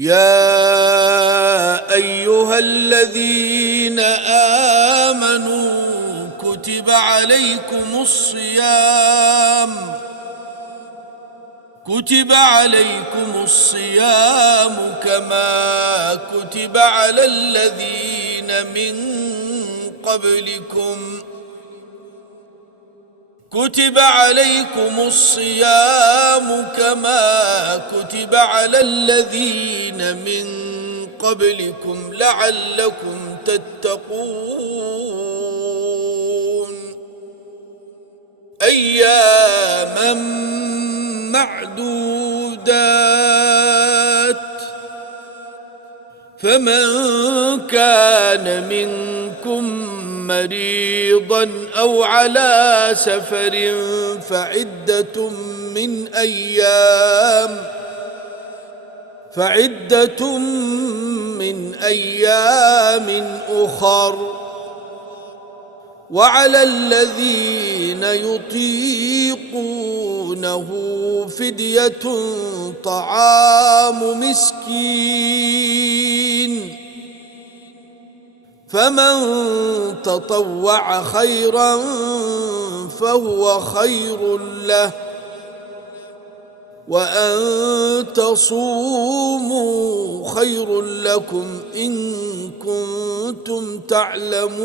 يا أيها الذين آمنوا كتب عليكم الصيام كما كتب على الذين من قبلكم لعلكم تتقون أياما معدودات فمن كان منكم مريضا أو على سفر فعدة من أيام أخر وعلى الذين يطيقونه فدية طعام مسكين فمن تطوع خيرا فهو خير له وأن تصوموا خير لكم إن كنتم تعلمون